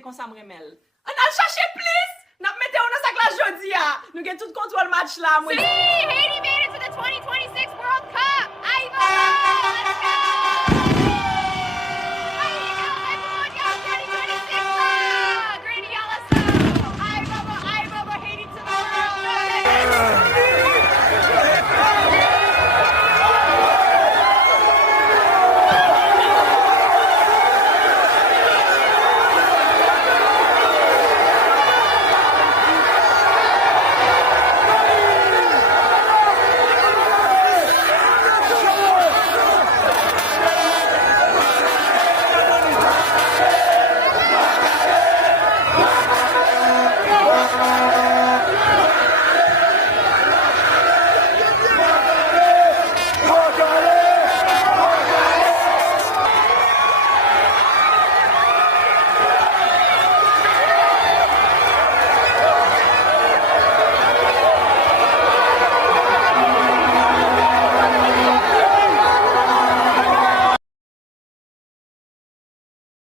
c'est kon sa mremel. An al chache plus! Nap mette ou nan sak la jodi ya. Nou gen tout kontrol match la. See, Haiti made it to the 2026 World